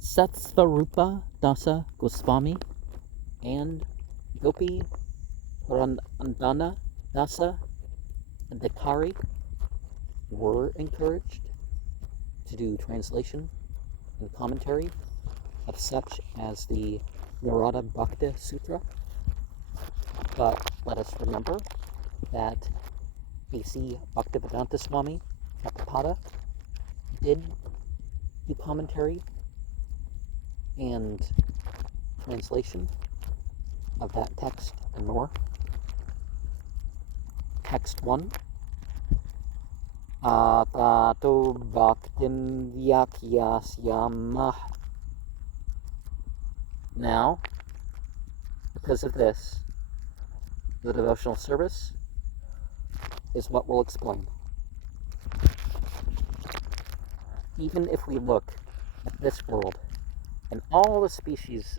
Satsvarupa Dasa Goswami and Gopi Purandana Dasa Adhikari were encouraged to do translation and commentary of such as the Narada Bhakti Sutra. But let us remember that A.C. Bhaktivedanta Swami Prabhupada did do commentary and translation of that text and more. Text 1. Atato bhaktim vyakyasyamah. Now, because of this, the devotional service is what we'll explain. Even if we look at this world and all the species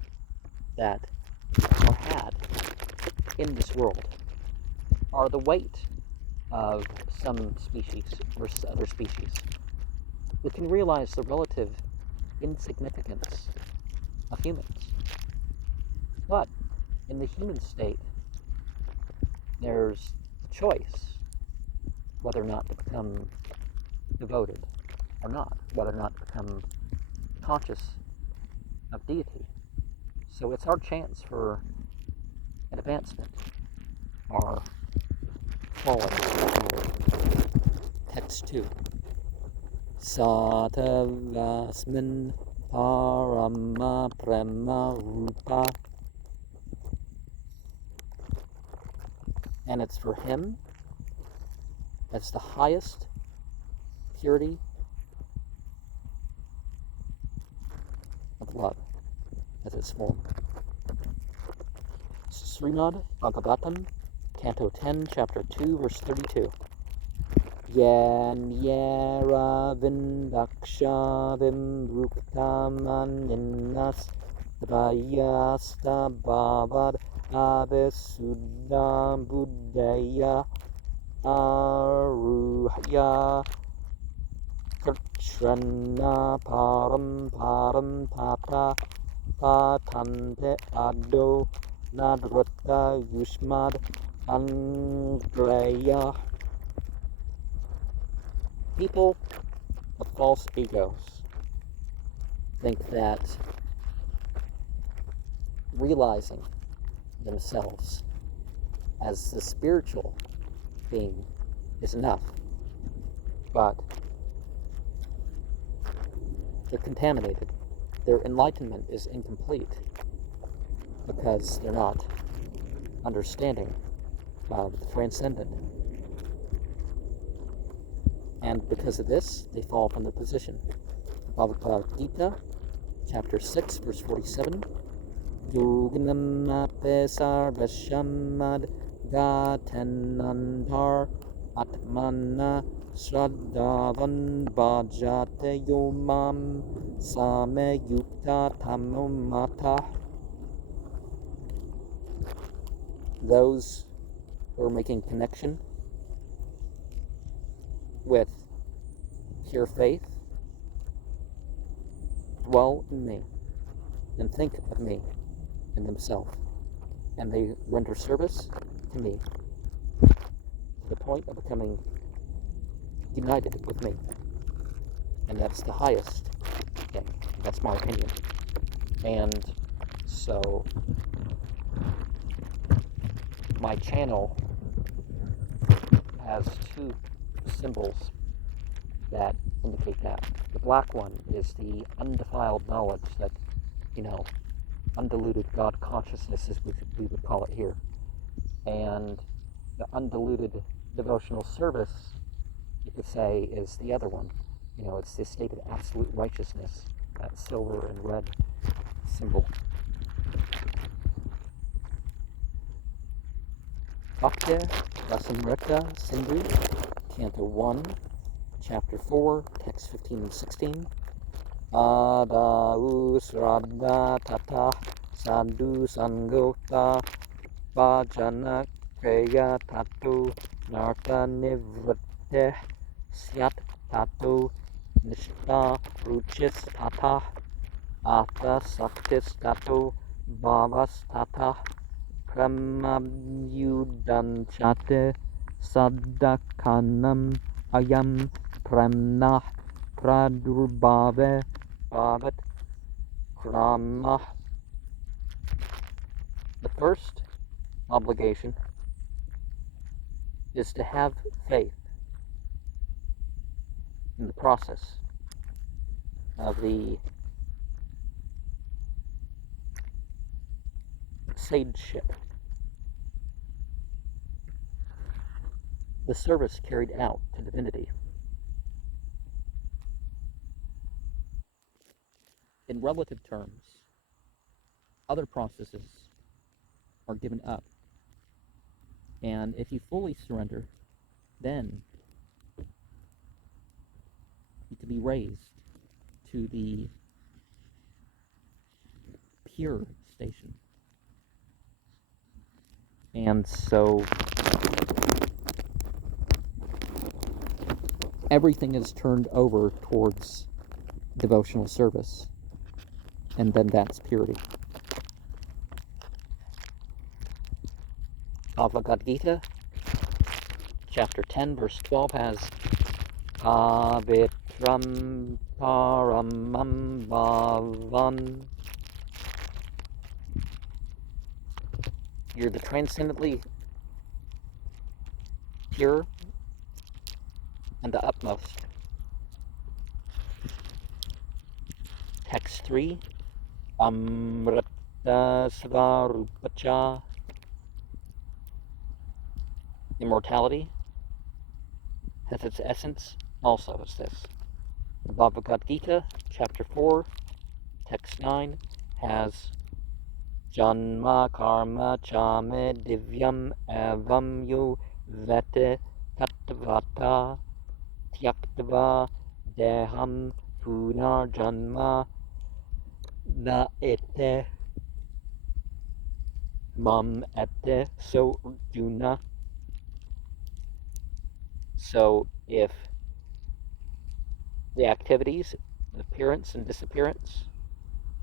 that are had in this world are the weight of some species versus other species, we can realize the relative insignificance of humans. But in the human state, there's a choice whether or not to become devoted or not, whether or not to become conscious of deity. So it's our chance for an advancement, our falling. Text 2. Satavasmin parama prema rupa. And it's for him as the highest purity of love, as its form. Srimad Bhagavatam, Canto 10, Chapter 2, verse 32. Yan yara vindakshavim ruktamaninnas dvayasta bhavad avisuddham buddhaya aruhya krishna param tata patante ado nadrata yushmad angreya. People of false egos think that realizing themselves as the spiritual being is enough, but they're contaminated. Their enlightenment is incomplete because they're not understanding of the transcendent. And because of this, they fall from the position. Bhagavad Gita, chapter 6, verse 47. Yoginam apesar vashamad gatenandar atmana shraddhavan bhajate yomam same yukta tamumata. Those who are making connection with pure faith dwell in me and think of me in themselves, and they render service to me to the point of becoming united with me. And that's the highest thing. That's my opinion. And so my channel has two symbols that indicate that. The black one is the undefiled knowledge that, undiluted God consciousness, as we would call it here. And the undiluted devotional service, you could say, is the other one. It's the state of absolute righteousness, that silver and red symbol. Bhakti Rasamrita Sindhu, Canto 1, Chapter 4, Text 15 and 16. Adau Sraddha Tata Sadhu Sangota Bhajana Kriya Tatu Narta Nivritte Syat Tatu Nishta Ruchis Tata. Atha Saktis Tato Bhavas Tata Pramavyudanchate Sadakanam Ayam Premnah Pradurbhave Bhavat Kramah. The first obligation is to have faith in the process of the sageship, the service carried out to divinity. In relative terms, other processes are given up. And if you fully surrender, then you can be raised to the pure station. And so everything is turned over towards devotional service, and then that's purity. Bhagavad Gita, chapter 10, verse 12 has Pavitram Paramam Bhavan. You're the transcendently pure and the utmost. Text 3, Amrita Svarupacha. Immortality has its essence also as this. The Bhagavad Gita, chapter 4, text 9, has Janma Karma Chame Divyam Avam Yu Vete Tatvata Tyaktava Deham Punar Janma Na Ete Mam Ete So Arjuna. So if the activities, appearance and disappearance,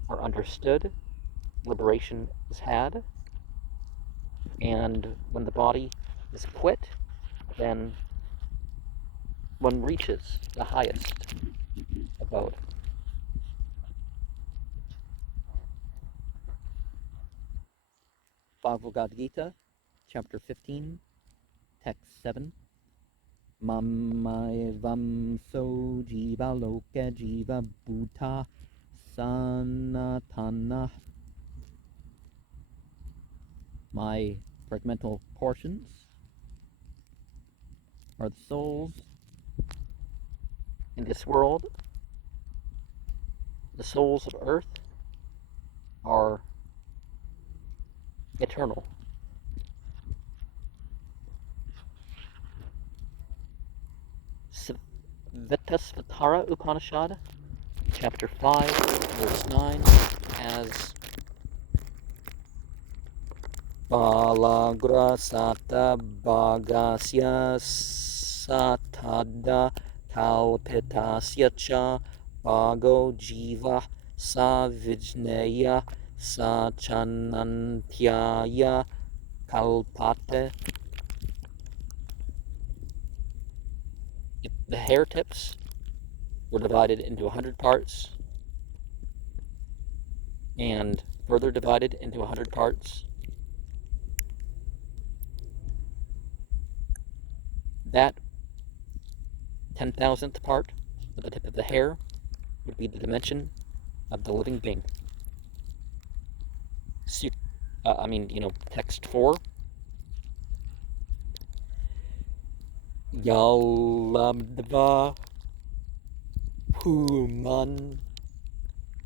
are understood, liberation is had, and when the body is quit, then one reaches the highest abode. Bhagavad Gita, chapter 15, text 7. Mamaevam so jiva loka jiva bhuta sanatana. My fragmental portions are the souls in this world. The souls of earth are eternal. Vitasvatara Upanishad, chapter 5, verse 9, has Balagra Sata Bhagasya Satada Kalpitasya Cha Bhago Jiva Sa Vijnaya Sa Chanantyaya Kalpate. If the hair tips were divided into 100 parts and further divided into 100 parts, that 10,000th part of the tip of the hair would be the dimension of the living being. Text 4. Yalabdva Puman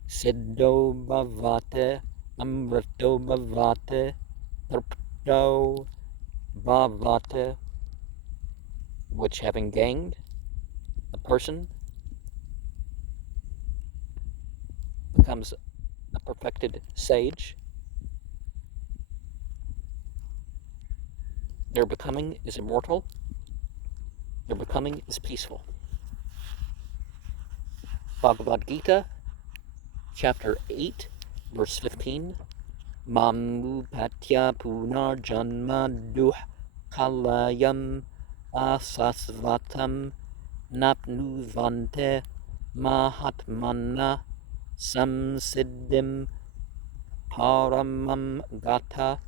Siddho Bhavate Amrito Bhavate Tarpto Bhavate, which having gained, a person becomes a perfected sage. Their becoming is immortal. Their becoming is peaceful. Bhagavad Gita, chapter 8, verse 15. Mamupatya punarjanma duhkalayam asasvatam napnuvante mahatmana samsiddhim paramam gata.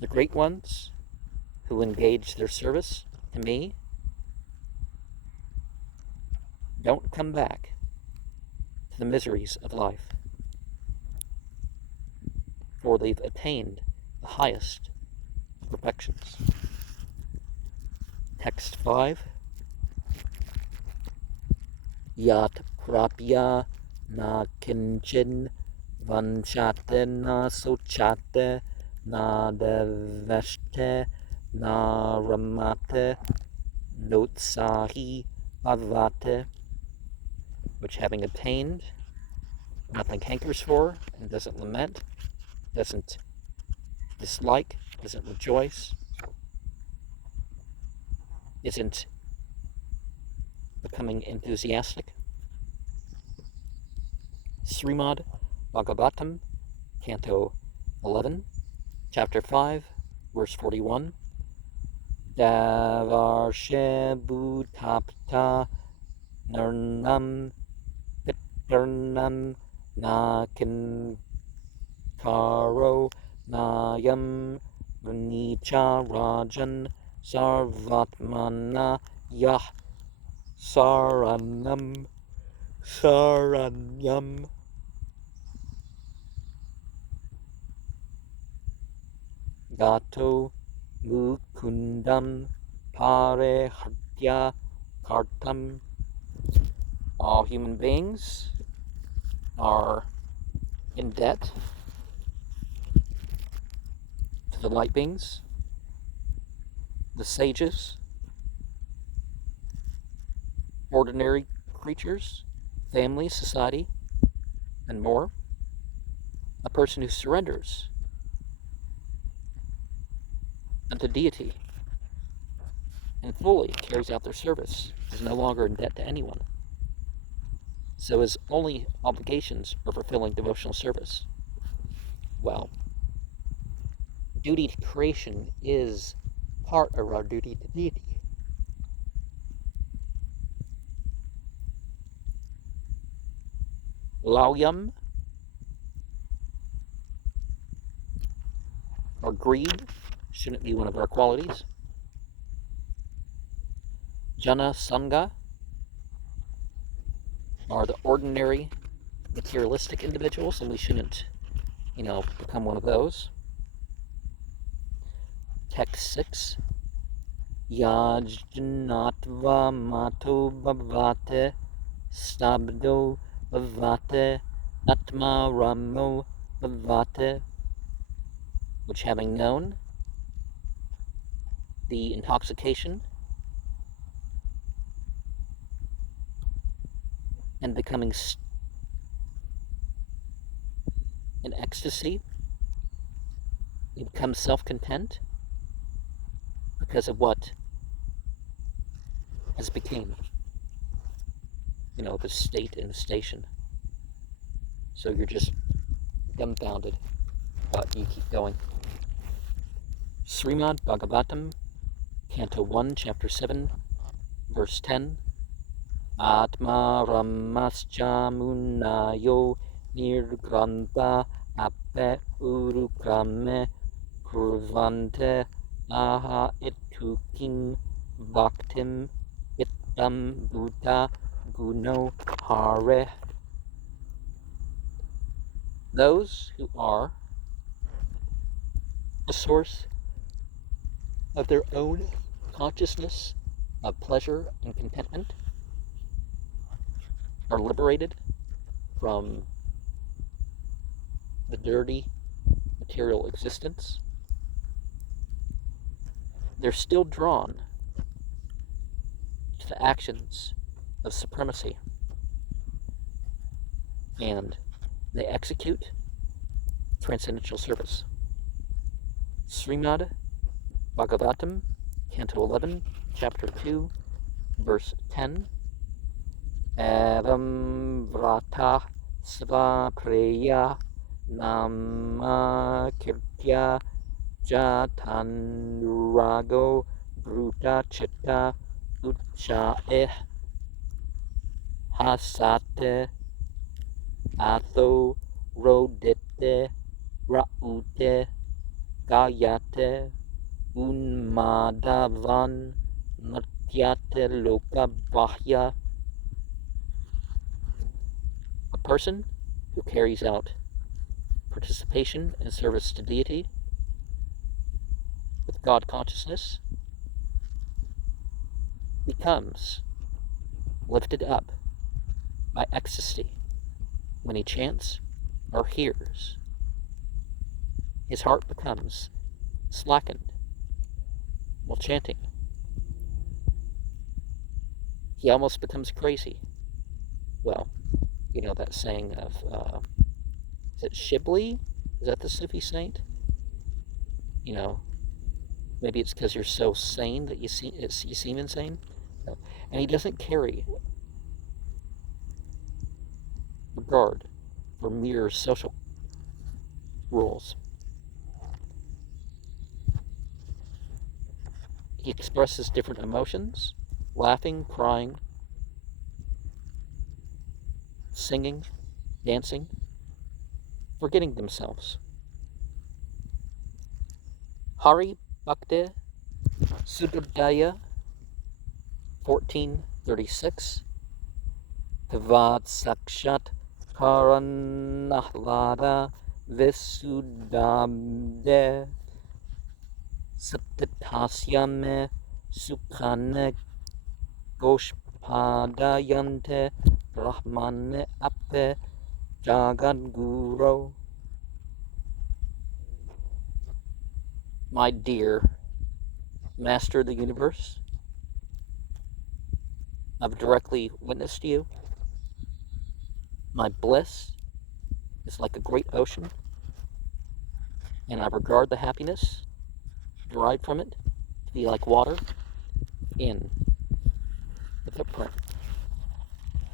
The great ones who engage their service to me don't come back to the miseries of life, for they've attained the highest perfections. Text 5. Yat prapya na kinchin vanchate na sochate na deveshte na ramate notsahi bhavate, which having obtained, nothing hankers for and doesn't lament, doesn't dislike, doesn't rejoice, isn't becoming enthusiastic. Srimad Bhagavatam, Canto 11, Chapter 5, verse 41. Davarshe bhutapta nirnam piternam nakin karo nayam vanicha rajan sarvatmana yah saranyam gato mukundam pare hatya kartam. All human beings are in debt to the light beings, the sages, ordinary creatures, family, society, and more. A person who surrenders unto deity and fully carries out their service is no longer in debt to anyone. So his only obligations are fulfilling devotional service. Well, duty to creation is part of our duty to deity. Lauyam, or greed, shouldn't be one of our qualities. Jana Sangha are the ordinary materialistic individuals, and we shouldn't, become one of those. Text 6. Yajnatva mato bhavate stabdo bhavate atma ramo bhavate, which having known the intoxication and becoming in ecstasy, you become self-content because of what has become, the state and the station. So you're just dumbfounded, but you keep going. Srimad Bhagavatam, Canto 1, Chapter 7, verse 10. Atma ramascha munayo nirgranta ape urukrame kurvante aha itukim bhaktim ittam buddha guno hare. Those who are the source of their own consciousness of pleasure and contentment are liberated from the dirty material existence. They're still drawn to the actions of supremacy, and they execute transcendental service. Srimad Bhagavatam, Canto 11, Chapter 2, verse 10. evam vrata svapreya nama kirtya jatanurago bruta chitta uchaeh hasate atho rodite raute gayate unmadavan natyate loka bahya. A person who carries out participation and service to deity with God consciousness becomes lifted up by ecstasy when he chants or hears. His heart becomes slackened while chanting. He almost becomes crazy. Well, you know that saying of, is it Shibli? Is that the Sufi saint? You know, maybe it's because you're so sane that you seem insane. No. And he doesn't carry regard for mere social rules. He expresses different emotions, laughing, crying, singing, dancing, forgetting themselves. Hari Bhakti Sutra 1436 Tavad Sakshat Karanahlada Visudabde Satitasyame Sukhane Goshpadayante Brahmane Ape Jagadguru. My dear Master of the Universe, I've directly witnessed you. My bliss is like a great ocean, and I regard the happiness derived from it to be like water in the footprint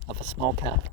of a small cat.